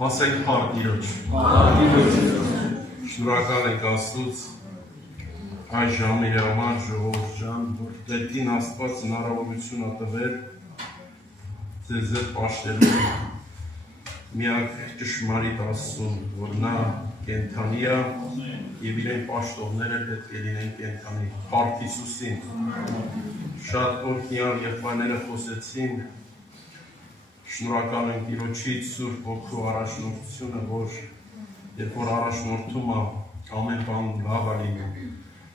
Ասենք Փառք Շնորհակալ ենք Աստծուց այս ժամերի համար, ժողովուրդ ջան, որ Տերքին Աստված հնարավորություն ա տվել ձեզ հետ պաշտելու միակ ճշմարիտ Աստծուն, որ նա կենդանի է եւ իրեն պաշտողները պետք է լինեն կենդանի։ Փառք Հիսուսին։ Շատ օրհնյալ եղբայրները խոսեցին, շնորհակալ ենք Տիրոջից Սուրբ Ոգու առաջնորդությունը, որ երբ որ առաջնորդում է, ամեն բան լավ է լինում։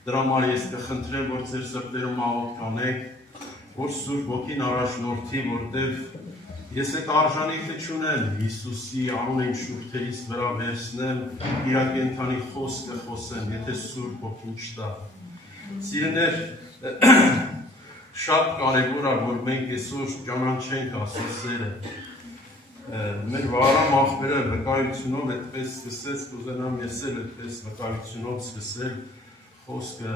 Դրա համար ես կխնդրեմ, որ ձեր սրտերում աղոթ կանեք, որ Սուրբ Ոգին առաջնորդի, որտեղ ես այդ արժանիքը չունեմ Հիսուսի անունին շուրթերից վրա վերցնեմ, իր կենդանի խոսքը խոսեմ, եթե Սուրբ Ոգին չտա։ Սիրելիներ, շատ կարևոր է, որ մենք այսօր ճանաչենք Աստծո սերը։ Մեր վարամ աղբերը վկայությունով այդպես սկսեց, կուզենամ ես էլ այդպես վկայությունով սկսել խոսքը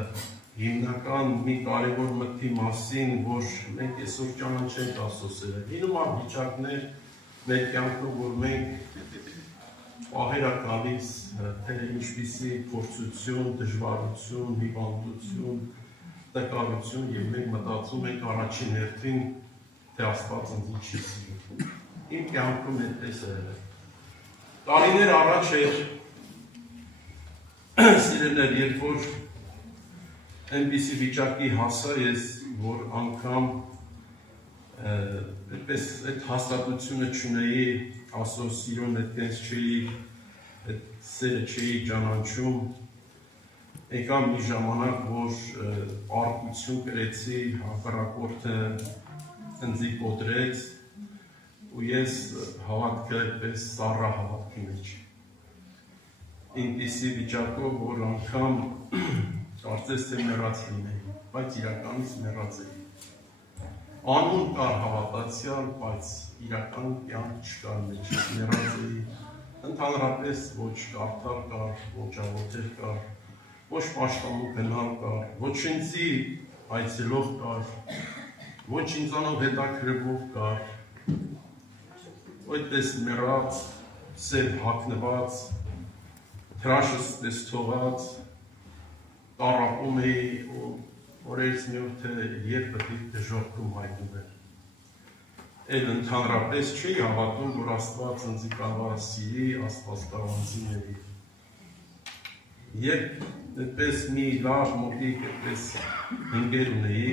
հիմնական մի կարևոր մտքի մասին, որ մենք այսօր ճանաչենք Աստծո սերը։ Լինում է վիճակներ մեր կյանքում, որ մենք պահեր ա գալիս, թե ինչպիսի փորձություն, դժվարություն, հիվանդություն, տկարություն եւ մենք մտածում ենք առաջին հերթին, թե Աստված ինձ չի սիրում։ Իմ կյանքում այդպես է եղել։ Տարիներ առաջ էր սիրելիներ, երբ որ այնպիսի վիճակի հասա ես, որ անգամ այդպես այդ հաստատությունը չունեի, Աստծո սիրուն այդպես չէի, այդ սերը չէի ճանաչում։ Եկավ մի ժամանակ, որ արկություն կրեցի, հակառակորդը ինձ կոտրեց, ու ես հավատքը այդպես սառա հավատքի մեջ։ Ինքնիսի վիճակով, որ անգամ կարծես թե մեռած լինեի, բայց իրականից մեռած էի։ Անուն կար հավատացյալ, բայց իրական կյանք չկար մեջս, մեռած էի։ Ընդհանրապես ոչ կարդալ կար, ոչ աղոթել կար, ոչ պաշտամու գնալ կար, ոչ ինձի այցելող կար, ոչ ինձանով հետաքրքրվող կար, այդպես մեռած, սև հագնված, թրաշս պես թողած, տառապում էի ու օրերս մի օր թե երբ պետք է դժոխքում հայտնվել։ Էլ ընդհանրապես չի հավատում, որ Աստված ինձ կարող է սիրի, Աստված կարող է սիրի։ Երբ այդպես մի լավ մոտիկ այդպես ընկեր ունեի,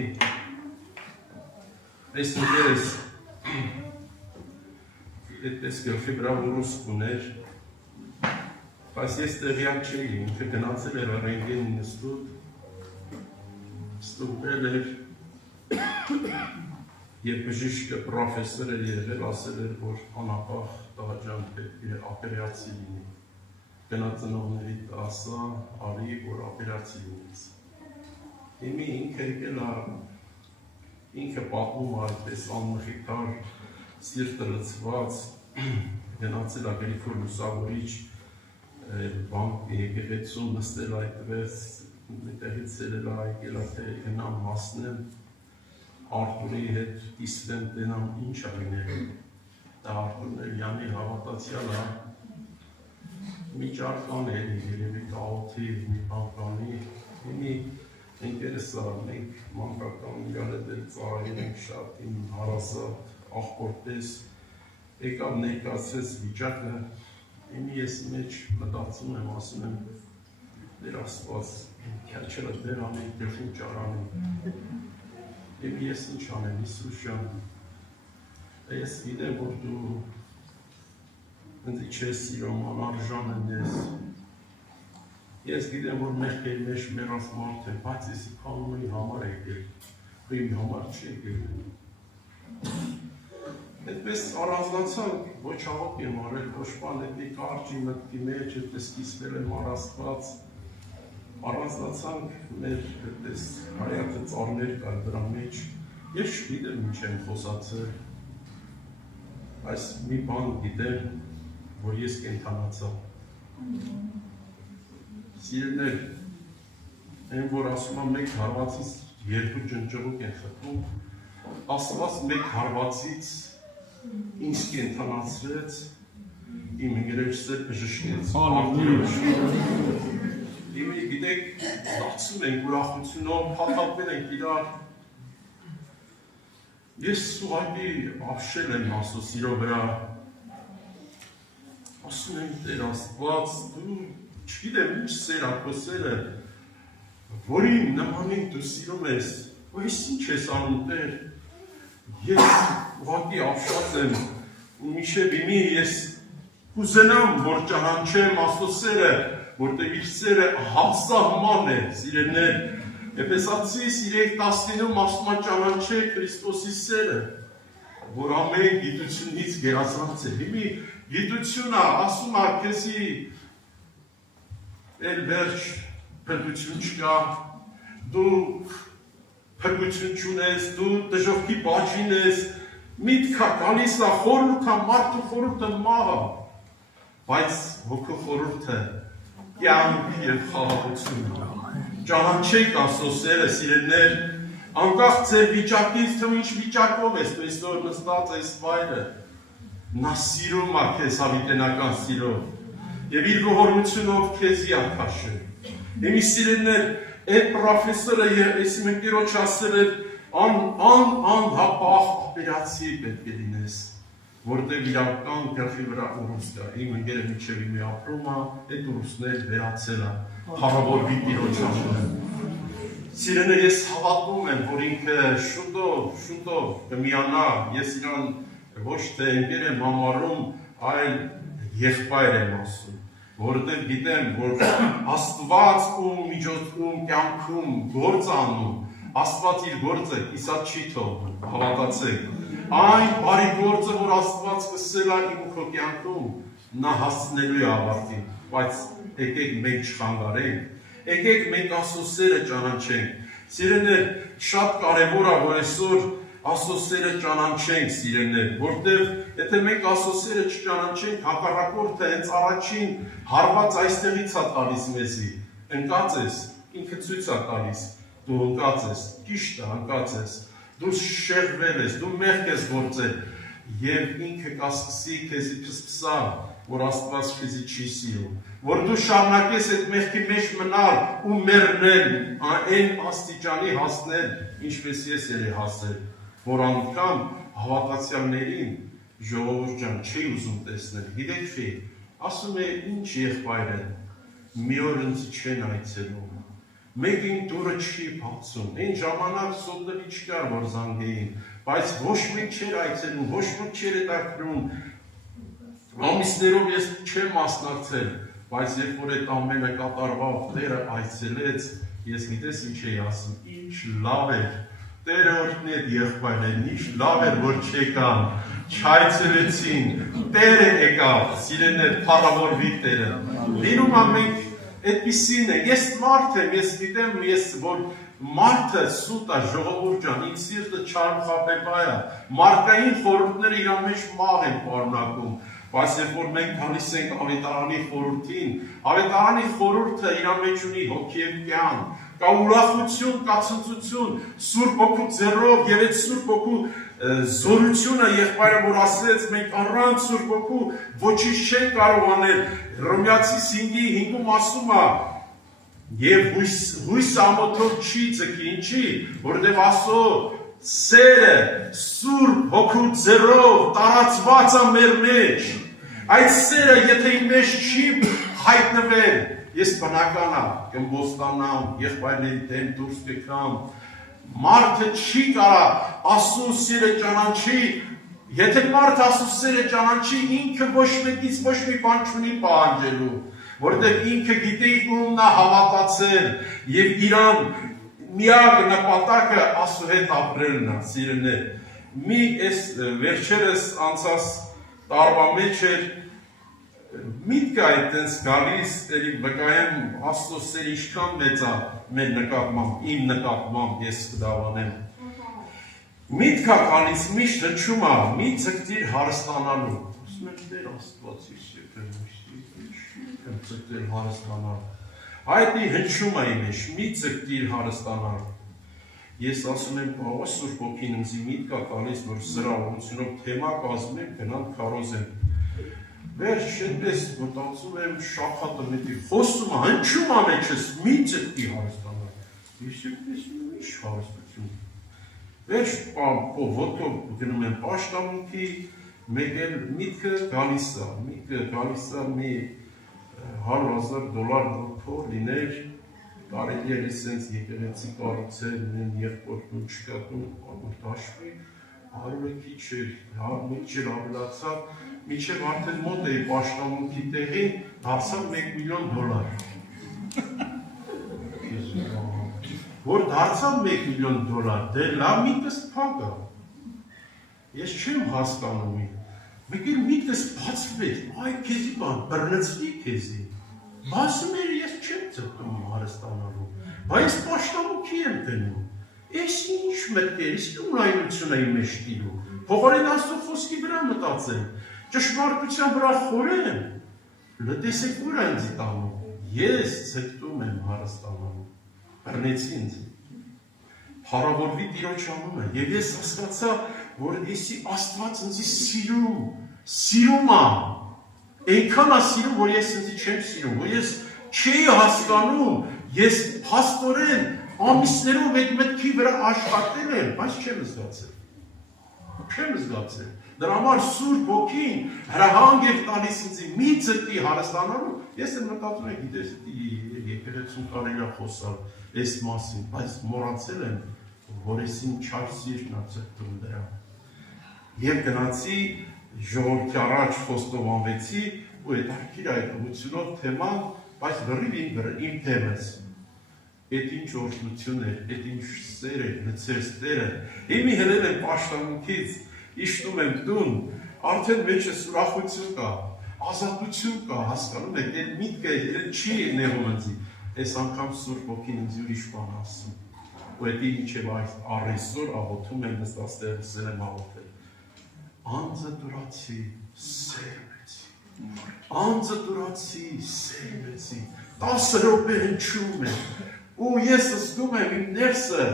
այս ընկերս այդպես գլխի վրա ուրուսք ուներ, բայց ես տեղյակ չէի, ինքը գնացել էր ռենտգեն ինստիտուտ, ստուգել էր, եւ բժիշկը պրոֆեսոր էր եղել, ասել էր, որ անապահ տղաջան պետք է օպերացիա լինի։ Գնա ծնողներիդ ասա, արի, որ օպերացիա լինես։ Հիմի ինքը եկել է, ինքը պատմում է այդպես անմխիթար, սիրտը լցված, գնացել է Գրիգոր Լուսավորիչ եկեղեցում նստել այդպես, այդտեղից ելել է եկել է թե գնամ հասնեմ, Արտուրի հետ կիսվեմ, տենամ ինչ է լինելու։ Դա Արտուրն էլ յանի հավատացյալ է, մի ճարկան էլի, երևի կաղոթի, մի բանկանի, մի ընկերս է, մենք մանկական իրար հետ էլ ծառայել ենք շատ, իմ հարազատ, աղբորտես, եկավ ներկայացրեց վիճակը, իմի ես մեջ մտածում եմ, ասում եմ, դեր Աստված, քերջերը դեր անենք, դեխին ճարանենք, և ես ինչ անեմ, Հիսուս ջան, ես գիտեմ, որ դու ինձ չես սիրում, անարժան եմ ես, ես գիտեմ, որ մեղքերի մեջ մեռած մարդ եմ, բայց ես իքանունի համար եկել, իմ համար չեկել։ Այդպես առանձնացանք, ոչ աղոթ եմ արել, ոչ բան, այդ մի կարճի մտքի մեջ, այդպես կիսվել եմ առաստված, առանձնացանք մեր այդպես հայացը ծառներ կար դրա մեջ, ես չգիտեմ ինչ եմ խոսացել, այս մի բան գիտեմ, որ ես կենդանացա։ Սիրելիներ, այն որ ասում եմ մեկ հարվածից երկու ջնջղուկ են խփում, Աստված մեկ հարվածից ինձ կենդանացրեց Իմ ընկերոջս բժշկեց։ Իմի գիտեք, ստացում ենք ուրախությունով, փաթաթվել ենք իրար։ Ես ուղղակի ապշել եմ Աստծո սիրո վրա։ Ասում եմ Տեր Աստված, դու չգիտեմ ինչ սեր ա քո սերը, որին նմանին դու սիրում ես, այս ինչ ես անում Տեր։ Ես ուղղակի ապշած եմ ու միշտ իմի ես կուզենամ, որ ճանաչեմ Աստծո սերը, որտեղ իր սերը հասարման է, սիրելիներ։ Էփեսացիս 3:19-ում ասում է ճանաչեք Քրիստոսի սերը, որ ամեն գիտությունից գերազանց է։ Հիմի գիտությունը ասում է քեզի էլ վերջ փրկություն չկա, դու փրկություն չունես, դու դժոխքի բաժին ես, միտքա գալիս է խորհուրդը, մարդու խորհուրդը մահը, բայց հոգու խորհուրդը կյանք և խաղաղություն։ Ճանաչեք Աստծո սերը, սիրելիներ, անկախ ձեր վիճակից, թե ինչ վիճակով ես, դու այսօր նստած այս վայրը, նա սիրում է քեզ հավիտենական սիրով և իր ողորմությունով քեզի է քաշել։ Իմի սիրելիներ, այդ պրոֆեսորը ես իմ ընկերոջ ասել էր, անհապաղ ապերացի պետք է լինես, որտեղ իրական գլխի վրա ուռուստ է, իմ ընկերը մինչև իմի ապրում է, այդ ուռուստն էլ վերացել է, փառավորվի Տիրոջ անունը։ Սիրելիներ, ես հավատում եմ, որ ինքը շուտով կմիանա, ես իրան ոչ թե ընկեր եմ համարում, այլ եղբայր եմ ասում, որովհետև գիտեմ, որ Աստված ում միջոցում կյանքում գործ անում, Աստված իր գործը կիսատ չի թողնում, հավատացեք։ Այն բարի գործը, որ Աստված սկսել է իմ քո կյանքում, նա հասցնելու է ավարտին, բայց եկեք մենք չխանգարենք, եկեք մենք Աստծո սերը ճանաչենք։ Սիրելիներ, շատ կարևոր է, որ այսօր Աստծո սերը ճանաչենք, սիրելիներ, որտեղ եթե մենք Աստծո սերը չճանաչենք, հակառակորդը հենց առաջին հարված այստեղից է տալիս մեզի, ընկած ես, ինքը ցույց է տալիս, դու ընկած ես, ճիշտ է, ընկած ես, դու շեղվել ես, դու մեղք ես գործել, և ինքը կասկսի քեզի փսփսալ, որ Աստված քեզի չի սիրում, որ դու շարունակես այդ մեղքի մեջ մնալ ու մեռնել, այն աստիճանի հասնել, ինչպես ես էի հասել, որ անգամ հավատացյալներին ժողովուրդ ջան չի ուզում տեսնել, գիտեք չի, ասում է ինչ եղբայր են, մի օր ինձ չեն այցելում, մեկին դուրը չի բացում, այն ժամանակ սոտների չկար, որ զանգեին, բայց ոչ մեկ չէր այցելում, ոչ մեկ չէր հետաքրքրում, ամիսներով ես չեմ մասնակցել, բայց երբ որ այդ ամենը կատարվավ, Տերը այցելեց, ես գիտես ինչ էի ասում, ինչ լավ էր, Տերը օրհնի այդ եղբայրներն, ինչ լավ էր, որ չեկան, չայցելեցին, Տերը եկավ, սիրելիներ, փառավորվի Տերը։ Լինում է մենք այդպիսին է, ես մարդ եմ, ես գիտեմ, որ մարդը սուտ է, ժողովուրդ ջան, ինձ սիրտը չարմխապեպայ է, մարդկային խորհուրդները իր մեջ մաղ են պարունակում, բայց երբ որ մենք գալիս ենք ավետարանի խորհրդին, ավետարանի խորհուրդը իր մեջ ունի հոգի և կյանք, կա ուրախություն, կա ցնծություն, Սուրբ Հոգու ձեռով և այդ Սուրբ Հոգու զորությունը եղբայրը որ ասեց, մենք առանց Սուրբ Հոգու ոչինչ չենք կարող անել, Հռոմեացիս 5:5-ում ասում է, և հույս ամոթով չի ձգի, ինչի, որտև Աստծո սերը Սուրբ Հոգու ձեռով տարածված է մեր մեջ, այդ սերը եթե իմ մեջ չի հայտնվել, ես բնական եմ, կմբոստանամ, եղբայրների դեմ դուրս կգամ, մարդը չի կարա Աստծո սերը ճանաչի, եթե մարդը Աստծո սերը ճանաչի, ինքը ոչ մեկից ոչ մի բան չունի պահանջելու, որտեղ ինքը գիտի ում նա հավատացել և իրան միակ նպատակը Աստծո հետ ապրելն է, սիրելիներ։ Մի այս վերջերս անցած տարվա մեջ էր միտքը այդտենց գալիս, էլի վկայեմ Աստծո սերը ինչքան մեծ է մեր նկատմամբ, իմ նկատմամբ ես կդավանեմ։ Միտքը գալիս միշտ հնչում է, մի ձգտիր հարստանալու։ Ասում եմ Տեր Աստվածի ձգտել հարստանալ։ Այդ հնչում է իմ մեջ, մի ձգտիր հարստանալ։ Ես ասում եմ, Սուրբ Հոգին ինձ միտք է տալիս, որ սրա ուղղությունով թեմա կազմեմ, գնալ քարոզեմ։ Վերջ այդպես մտածում եմ շաբաթը մետի խոսում է, հնչում է մեջս մի ծտի հարստանալ։ Ես այդպես ինչ հարստություն։ Վերջ ոտով գնում եմ պաշտամունքի, մեկ էլ միտքը գալիս է մի $100,000 ոտով լիներ, կարելի է սենց եկեղեցի կառուցել, մեն եղբորն ու չկատուն տաշվի, 100-ը քիչ էր, մի քիչ ավելացավ, մինչև արդեն մոտ էի պաշտամունքի տեղին, դարձավ $1 միլիոն։ Որ դարձավ $1 միլիոն, դե լավ միտքս փակ է։ Ես չեմ հասկանում, մեկ էլ միտքս բացվեց, այ քեզի բան, բռնեցվի քեզի։ Ասում էր, ես չեմ ծպտում հարստանալու, բայց պաշտամունքի եմ տնում։ Ես ինչ մտքեր, իսկ ունայնություն էի մեջ տիրու, փողորեն Աստծո խոսքի վրա մտածեմ, ճշմարտության վրա խորեմ, լտեսեք ուր ինձ տանում, ես ծպտում եմ հարստանալու, բռնեցի ինձ, փառավորվի Տիրոջ անունը, եւ ես հասկացա, որ եսի Աստված ինձ սիրում է, այնքան է սիրում, որ ես ինձ չեմ սիրում, որ ես չէի հասկանում, ես փաստորեն ամիսներով այդ մտքի վրա աշխատել եմ, բայց չեմ զգացել։ Դրա համար Սուրբ Հոգին հրահանգ էր տալիս ինձ մի ծտի հարստանալու, ես եմ մտածում եմ, գիտես, եկեղեցում կարելի է խոսալ այս մասին, բայց մոռացել եմ, որ եսին չար սիրն է ծտում դրա։ Եվ գնացի ժողովրդի առաջ խոստովանվեցի ու հետաքրքիր այդ ուղղությունով թեման, բայց լրիվ իմ թեմս։ Այդ ինչ օրհնություն էր, այդ ինչ սեր էր, լցրեց Տերը։ Իմի հրել եմ պաշտամունքից, իջնում եմ տուն, արդեն մեջս ուրախություն կա, ազատություն կա, հասկանում եք, այդ միտքը չի նեղում ինձ։ Այս անգամ Սուրբ Հոգին ինձ ուրիշ բան ասում։ Ու այդ ինչև այս առեսօր աղոթում եմ նստած տեղսել եմ աղոթել։ Անձը դուրացի, սերմեցի, անձը դուրացի, սերմեցի, 10 րոպե հնչում է, ու ես զգում եմ իմ ներսը,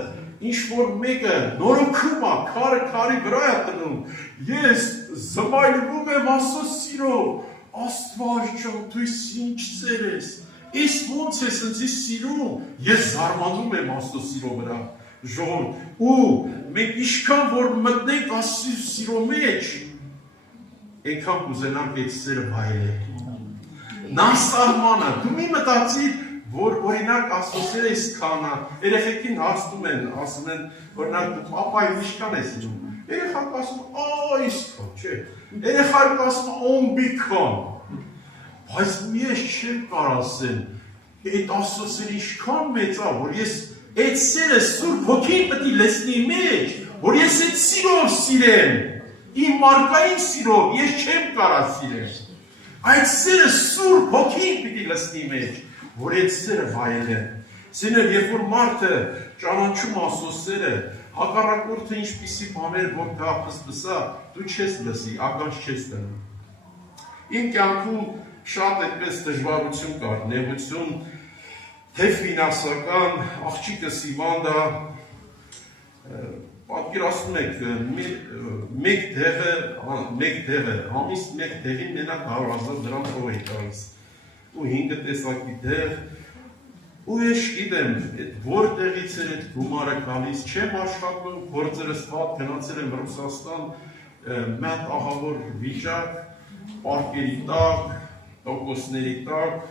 ինչ-որ մեկը նորոգում է, քարի վրա է տնում, ես զմայլվում եմ Աստծո սիրով, Աստված ջան, դու ինչ ծեր ես, ես ոնց ես ինձ սիրում, ես զարմանում եմ Աստծո սիրո վրա, ժողովուրդ, ու մենք ինչքան որ մտնենք Աստծո սիրո մեջ, այնքան կուզենանք այդ սերը վայելել։ Նա սահմանը, դու մի մտածիր, որ օրինակ Աստծո սերը ես քանա, երեխեքին հարցնում են, ասում են, օրինակ պապայի ինչքան է սիրում, երեխան ասում, այսքան, չէ, երեխան ասում, օմբիկան, բայց ես չեմ կարող ասեմ, այդ Աստծո սերը ինչքան մեծ է, որ ես այդ սերը Սուրբ Հոգին պետք է լցնի մեջ, որ ես այդ սիրով սիրեմ, իմ մարգային սիրով, ես չեմ կարող սիրել, այդ սերը Սուրբ Հոգին պետք է լցնի մեջ, որ այդ սերը վայելեն։ Սեներ, երբ որ մարդը ճանաչում Աստծո սերը, հակառակորդը ինչպիսի բաներ որ դա փսփսա, դու չես լսի, ականջ չես տնում։ Իմ կյանքում շատ այդպես դժվարություն կար, նեղություն, թե ֆինանսական, աղջիկս Իվանդա, պատկերացնում եք, մեկ տեղը, ամիս մեկ տեղին մենակ 100,000 դրամ էի տալիս։ Ու 5 տեսակի տեղ, ու ես գիտեմ, որ տեղից էր այդ գումարը գալիս, չեմ աշխատում, գործերս վատ, գնացել եմ Ռուսաստան, մեծ ահավոր վիճակ, պարկերի տակ, տոկոսների տակ,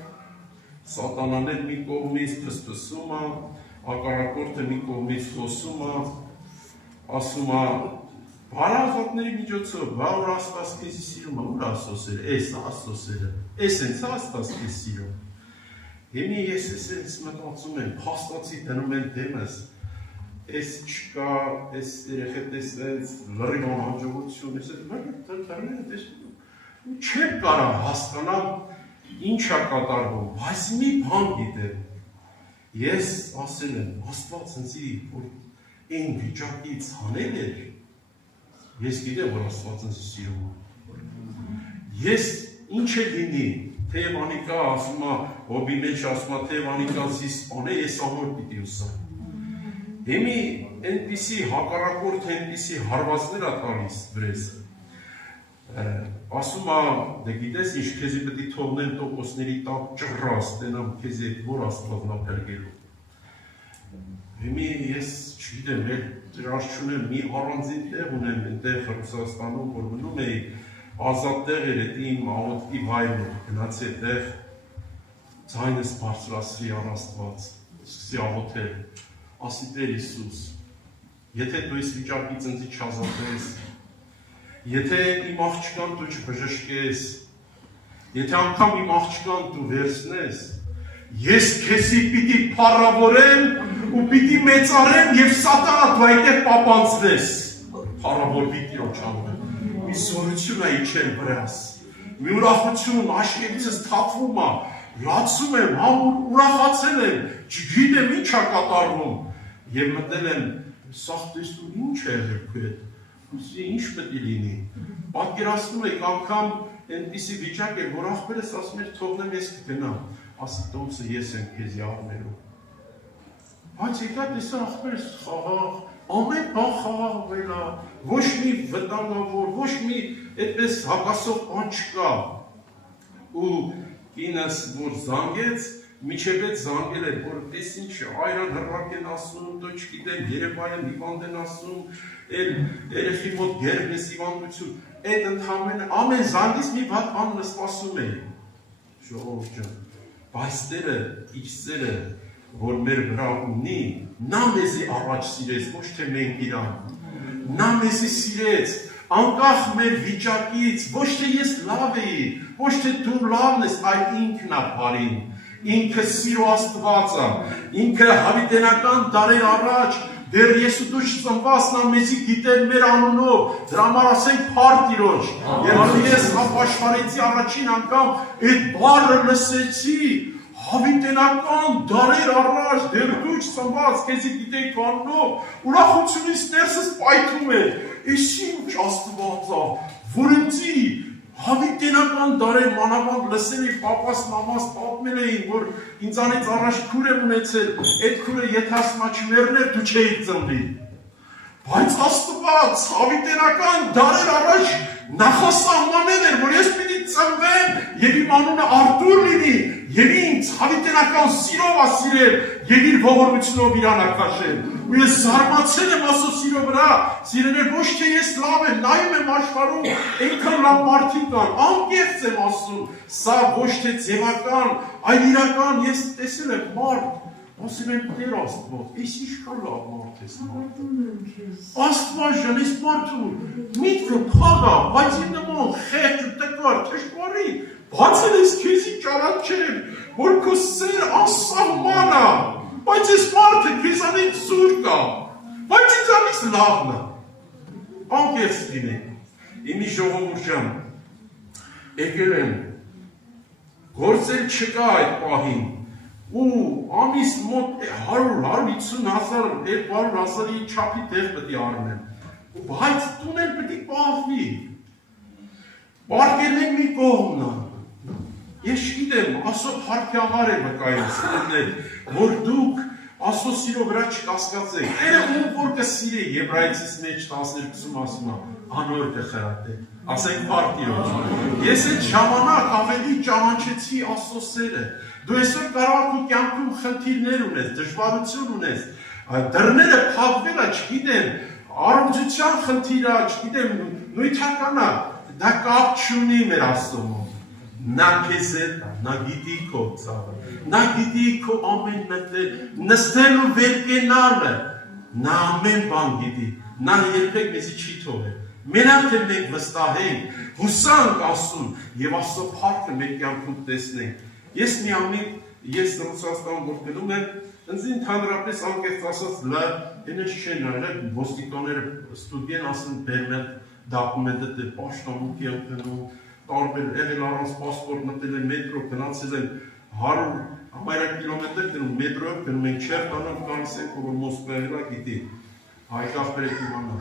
սատանաներ մի կողմից փսփսում է, հակառակորդը մի կողմից խոսում է, ասում է, բարազատների միջոցով, որ Աստված քեզ սիրում է, ուր Աստծո սերը, էս Աստծո սերը, էս ինձ Աստված քեզ սիրում։ Հիմի ես էս մտածում եմ, փաստացի դնում են դեմս, էս չկա, էս երեխեքն էս լրիվ անհաջողություն, էս դրները տեսնում, չեմ կարող հասկանալ ինչ է կատարվում, բայց մի բան գիտեմ, ես ասել եմ, Աստված ինձ որ այն վիճակից հանել էր, ես գիտեմ, որ Աստված ինձ սիրում է։ Ես ինչ է լինի, թե Անիկա ասում է, հոբի մեջ ասում է, թե Անիկա զիսպան է, ես ամոր պիտի ուսամ։ Հիմի այնպիսի հակառակորդ, այնպիսի հարվածներ է տալիս վրես։ ասում է, դե գիտես ինչ քեզի պետք է թողնեն տոկոսների տակ ճռռաս, տենամ քեզի այդ որ Աստված նապերգելու։ Հիմի ես չգիտեմ, դրար չունեմ, մի առանձին տեղ ունեմ այնտեղ Ռուսաստանում, որ մնում էի ազատ տեղ էր այդ իմ աղոթքի վայրը, գնացի այդտեղ ձայնս բարձրացրի առ Աստված, սկսի աղոթել, ասի Տեր Հիսուս, եթե դու այս վիճակից ինձ չազատես, եթե իմ աղջկան դու չբժշկես, եթե անգամ իմ աղջկան դու վերցնես, ես քեզի պիտի փառավորեմ ու պիտի մեծարեմ եւ սատանա դու այդտեղ պապանձվես, փառավոր պիտի օչանեմ, մի զորություն է իջել վրաս, մի ուրախություն աշխերիցս թափվում է, լացում եմ, ուրախացել եմ, չգիտեմ ինչ է կատարվում եւ մտել եմ, սաղ տեսնում ինչ է եղել քո հետ, ինչ պետք է լինի, պատկերացնում եք անգամ այնպիսի վիճակ է, որ աղբերս ասում էր թողնեմ ես կգնամ, ասի տոմսը ես եմ քեզի առնելու, բայց եկա տեսա աղբերս խաղաղ, ամեն բան խաղաղվել է, ոչ մի վտանգավոր, ոչ մի այդպես հակասող բան չկա, ու կինս որ զանգեց, միջև այդ զանգել էր, որ տես ինչ այրան հռակ են ասում, դու չգիտեմ, երեբայեն հիվանդ են ասում, երեխի մոտ գերբ ես հիվանդություն, այդ ընդհանրեն ամեն զանգից մի վատ բան սպասում էի, ժողովուրդ ջան, բայց Տերը իր սերը, որ մեր վրա ունի, նա մեզի առաջ սիրեց, ոչ թե մենք իրան, նա մեզի սիրեց, անկախ մեր վիճակից, ոչ թե ես լավ էի, ոչ թե դու լավն ես, այլ ինքն է բարին, ինքը սիրո Աստված է, ինքը հավիտենական դարեր առաջ, դեռ ես ու դու չծնված, նա մեզի գիտեր մեր անունով, դրա համար ասենք փառ Տիրոջ, երբ ես ապաշխարեցի առաջին անգամ այդ բառը լսեցի, հավիտենական դարեր առաջ, դեռ դու չծնված, քեզի գիտեի քո անունով, ուրախությունից ներսս պայթում է, այս ինչ Աստված է, որ ինձի հավիտենական դարեր մանավանդ լսել էի պապաս մամաս պատմել էին, որ ինձանից առաջ քուր եմ ունեցել, այդ քուրը եթե ասմա չմեռներ դու չէիր ծնվի, բայց Աստված հավիտենական դարեր առաջ նախասահմանել էր, որ ես պիտի ծնվեմ եւ իմ անունը Արտուր լինի եւ ինձ հավիտենական սիրով է սիրել եւ իր ողորմությունով իրան է քաշել, ու ես զարմացել եմ Աստծո սիրո վրա, սիրելիներ, ոչ թե ես լավ եմ, նայում եմ աշխարհում, այնքան լավ մարդիկ կան, անկեղծ եմ ասում, սա ոչ թե ձևական, այլ իրական, ես տեսել եմ մարդ, ասում եմ Տեր Աստված, այս ինչքան լավ մարդ ես մարդ։ Աստված ջան, այս մարդու միտքը փակ է, բայց իր նման խեղճ ու տկար, թշվառի, բացել ես քեզի ճանաչեմ, որ քո սեր անսահման է, բայց այս մարդը քեզանից զուր կա, բայց ինձանից լավն է։ Անկեղծ լինենք։ Իմի ժողովուրդ ջան, եկել եմ, գործել չկա այդ պահին, ու ամիս մոտ 100-150 հազար, 200 հազարի չափի տեղ պետք է առնեմ, բայց տուն էլ պետք է պահվի, պարկերն մի կողմն է, ես չգիտեմ, Աստծո փառքի համար է վկայում, սիրելիներ, որ դուք Աստծո սիրո վրա չկասկածեք, Տերը ում որ կսիրե, Եբրայեցիս մեջ 12-ում ասում է, անոր կխրատե, ասենք փառք Տիրոջ, ես այդ ժամանակ ավելի ճանաչեցի Աստծո սերը, դու այսօր կարող ես քո կյանքում խնդիրներ ունես, դժվարություն ունես, դռները փակվել է, չգիտեմ, առողջության խնդիր է, չգիտեմ, նույնական է, դա կապ չունի մեր Աստծո մոտ, նա քեզ հետ է, նա գիտի քո ցավը, նա գիտի քո ամեն մտը, նստել ու վեր կենալը, նա ամեն բան գիտի, նա երբեք մեզի չի թողել, մենակ թե մենք վստահենք, հուսանք Աստծուն եւ Աստծո փառքը մեր կյանքում տեսնենք։ Ես միամիտ, ես Ռուսաստան որ գնում եմ, ինձ ընդհանրապես անկեղծ ասած լավ, այնպես չեն արել, ոստիկանները ստուդիան ասում բերնել դոկումենտը դե պաշտամունքի ընկնում, տարբեր եղել առանց պասպորտ մտել են մետրո, գնացել են 100 համարյա կիլոմետր գնում, մետրոյով գնում ենք, Չերտանով գալիս ենք, որ Մոսկվայելա գիտի, հայկախբերեք իմանա։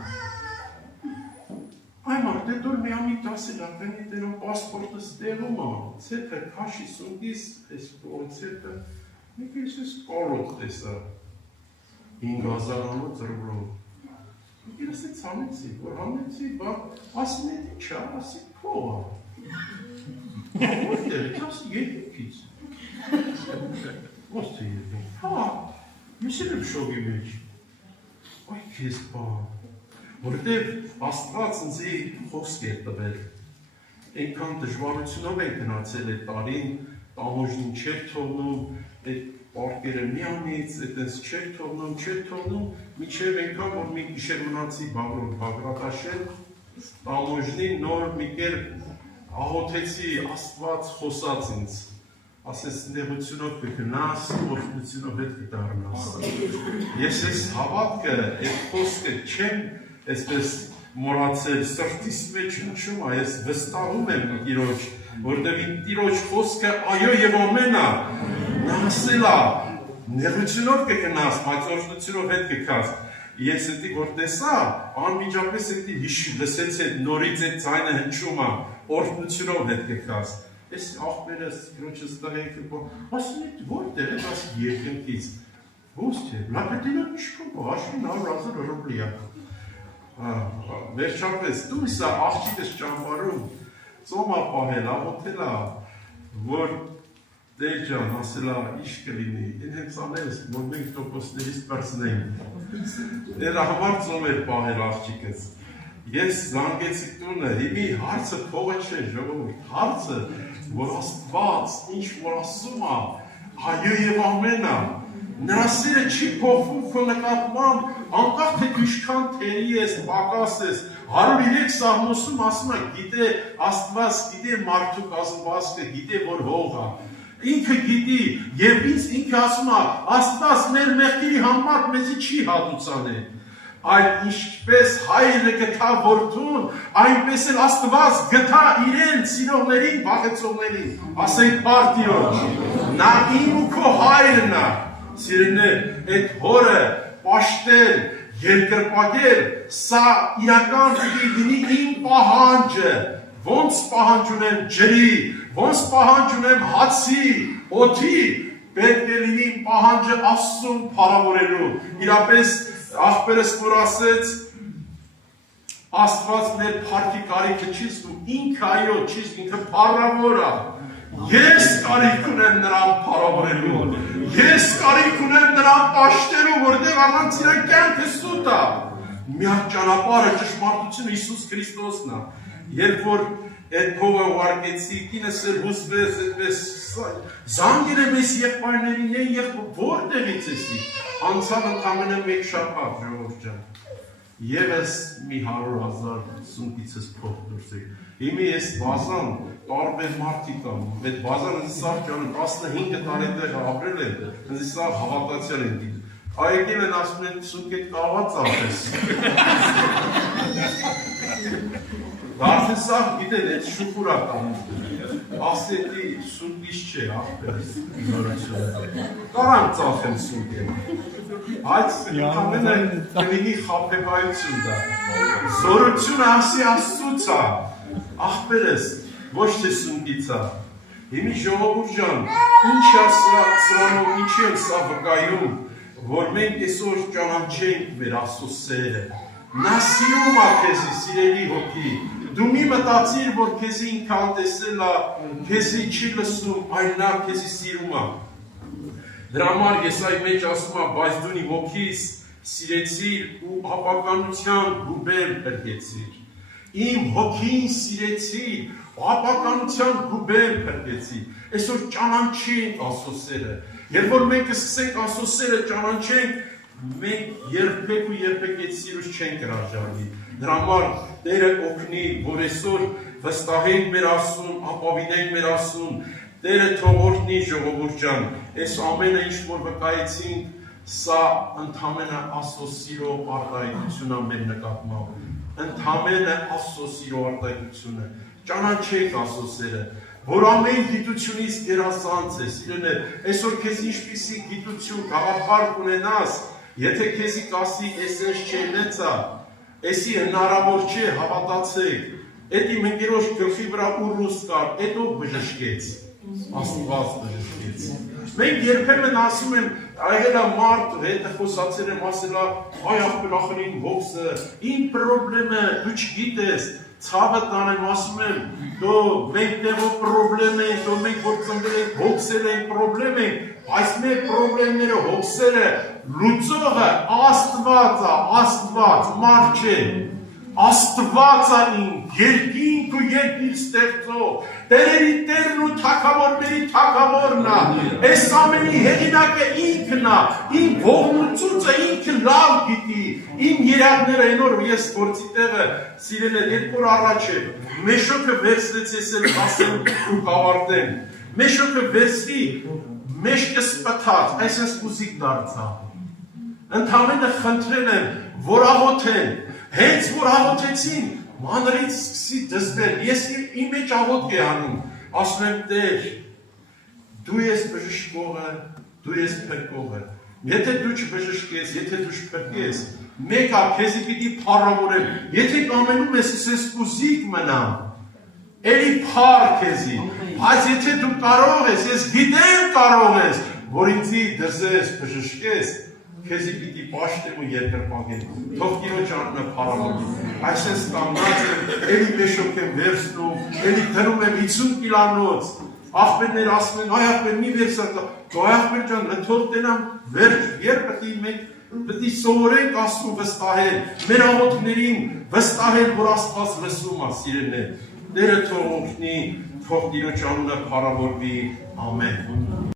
Այ մարդ, դե դուր միամիտ ասել ակենի դերում պասպորտս տեղում է, ցետը քաշի սունգիս, այս պրոցետը, մեկ ես կարոտ տեսա, 5000 ռուբլով։ Ես է ցանեցի, որ հանեցի, ասում է ինչա, ասի Փողը։ Որտե՞ղ է, ասի երկից։ Ո՞ց է երկին։ Հա, միսել եմ շոգի մեջ։ Այ քեզ բան։ Որտեւ Աստված ինձի խոսք է տվել։ Այնքան դժվարությունով ենք գնացել այդ տարին, տամոժին չէր թողնում, այդ պարկերը միանից, այդպես չէր թողնում, մինչև այնքան, որ մի գիշեր մնացի Բագրատաշել, տամոժնին նոր մի կերպ աղոթեցի Աստված խոսած ինձ, ասես նեղությունով կգնաս, օրհնությունով հետ կդառնաս։ Ես այս հավատքը, այդ խոսքը չեմ այսպես մոռացել, սրտիս մեջ հնչում է, ես վստահում եմ Տիրոջ, որտեղ Տիրոջ խոսքը այո եւ ամեն է, նա ասել է, նեղությունով կգնաս, բայց օրհնությունով հետ կգաս։ Ես էդի որ տեսա, անմիջապես էդի լսեց այդ նորից այդ ձայնը հնչում է, օրհնությունով հետ կգաս։ Ես աղբերս Տիրոջս տղեկը, ասում եմ որտեղ է, ասի երկնքից։ Ո՞ց չէ, լապետինը չկա, աշին 100,000 ռուբլի է։ Վերջապես, դու իսա աղջիկս ճամբարում ծոմա պահել, աղոթել է, որ Տեր ջան, ասել է, ինչ կլինի, են հենց աներս, որ մենք տոկոսներից պրծնենք։ Դերա համար ծոմ էր պահել աղջիկս։ Ես զանգեցի տունը, հիմի հարցը փողը չէ, ժողովուրդ, հարցը, որ Աստված, ինչ որ ասում է, այո եւ ամեն է, նրա սերը չի փոխվում քո նկատմամբ, անկախ թե ինչքան թերի ես, պակաս ես, 103 Սաղմոսում ասում է, գիտե Աստված, գիտե մարդու կազմվածքը, գիտե որ հող է, ինքը գիտի եւ ինքը ասում է, Աստված մեր մեղքերի համար մեզի չի հատուցանել, այլ ինչպես հայրը գտա որդուն, այնպես էլ Աստված գտա իրեն սիրողներին, վախեցողներին, ասենք բար Տիրոջ, նա իմ ու քո հայրն է, սիրելիներ, այդ հորը պաշտել, երկրպագել, սա իրական պիտի լինի իմ պահանջը, ոնց պահանջ ունեմ ջրի, ոնց պահանջ ունեմ հացի, օդի, պետք է լինի իմ պահանջը Աստծուն փառավորելու, իրապես աղբերս որ ասեց, Աստված մեր փառքի կարիքը չի զգում, ինքը այո, չի զգում, ինքը փառավոր է, ես կարիք ունեմ նրան փառավորելու, ես կարիք ունեմ նրան պաշտելու, որտեղ առանց իրա կյանքը սուտ է, միակ ճանապարհը ճշմարտությունը Հիսուս Քրիստոսն է, երբ որ այդ փողը ուղարկեցի, կինս էլ հուզվեց, այդպես զանգել եմ ես եղբայրներին, որտեղից եսի, անցավ ընդամենը մեկ շաբաթ, ժողովուրդ ջան, ևս մի 100,000 սունկիցս փող դուրս եկավ, հիմի ես բազան տարբեր մարդիկ ամ, այդ բազան սաղ ջանը 15 տարի տեղ ապրել են, ինձ սաղ հավատացյալ են դիտ, այեկել են ասում են սունկետ կաղված աղպես, Արդեն սաղ գիտեն, այդ շուկուրա կանում, ասետի սունկիս չէ, աղպես, նորությունը, կարան ծախեն սունկեն, այդ ամենը կլինի խապեվայություն դա, զորությունը ասի աստծուց է, աղբերս, ոչ թե սունկից է, հիմի ժողովուրդ ջան, ինչ է սրանով, ինչ եմ սա վկայում, որ մենք այսօր ճանաչենք մեր Աստծո սերը, նա սիրում է քեզի, սիրելի հոգի, դու մի մտածիր, որ քեզի ինքը անտեսել է, քեզի չի լսում, այլ նա քեզի սիրում է, դրա համար Եսայի մեջ ասում է, բայց դու իմ հոգիս սիրեցիր ու ապականության գուբեր փրկեցիր, իմ հոգին սիրեցիր, ապականության գուբեր փրկեցիր, այսօր ճանաչենք Աստծո սերը, երբ որ մենք սկսենք Աստծո սերը ճանաչենք, մենք երբեք ու երբեք այդ սիրուց չենք հրաժարվի, դրա համար Տերը օգնի, որ այսօր վստահենք մեր Աստծուն, ապավինենք մեր Աստծուն, Տերը թող օրհնի ժողովուրդ ջան, այս ամենը ինչ որ վկայեցինք, սա ընդամենը Աստծո սիրո արտահայտությունն է մեր նկատմամբ, ընդամենը Աստծո սիրո արտահայտությունը, ճանաչեք Աստծո սերը, որ ամեն գիտությունից գերազանց է, սիրելիներ, այսօր քեզ ինչպիսի գիտություն, գաղափար կունենաս, եթե քեզի կասի, այս չելեցա, այսի հնարավոր չէ, հավատացեք, այդ իմ ընկերոջ գլխի վրա ուռուս կար, այդ ով բժշկեց, Աստված բժշկեց։ Մենք երբեմն ասում եմ, այլ է մարդ, հետը խոսացել եմ, ասել է, այ աղբեր ախրին հոգսը, իմ պրոբլեմը, դու չգիտես, ցավը տանեմ, ասում եմ, դո մենք տեղով պրոբլեմ ենք, դո մենք որ ծնվել ենք, հոգսել ենք, պրոբլեմ ենք, այս մեր պրոբլեմները, հոգսերը, լուծողը Աստված, մարդ չէ, Աստված երկինք ու երկիր ստեղծող, տերերի տերն ու թագավորների թագավորն է, այս ամենի հեղինակը ինքն է, իմ ողնուծուցը ինքը լավ գիտի, իմ երակները այնոր ես գործի տեղը սիրել է 2 օր առաջ է, մեշոքը վերցրեց ես էլ ասեմ ու կավարտեմ, մեշոքը վերցրի, մեշկը սպթած, այսպես ուզիկ դարձա, ընդամենը խնդրել եմ, որ աղոթեն, հենց որ աղոթեցին, մանրից սկսի դզվել, ես իմ մեջ աղոթք է անում, ասում եմ Տեր, դու ես բժշկողը, դու ես փրկողը, եթե դու չբժշկես, եթե դու չփրկես, մեկ է քեզի պիտի փառավորեմ, եթե կամենում ես ես կուզիկ մնամ, էլի փառ քեզի, բայց եթե դու կարող ես, ես գիտեմ կարող ես, որ ինձի դզես, բժշկես, քեզի պիտի պաշտեմ ու երկրպագեմ, թող Տիրոջ անունը փառավորի, այսպես կանգնած եմ, էլի մեշոք եմ վերցնում, էլի դնում եմ 50 կիլանոց, աղբերներ ասում են, այ աղբեր մի վերսակա, այ աղբեր ջան, թող տենամ վերջ, երբ պիտի սովորենք ասում վստահել, մեր աղոթքներին վստահել, որ Աստված լսում է, սիրելիներ, Տերը թող օգնի, թող Տիրոջ անունը փառավորվի, ամեն։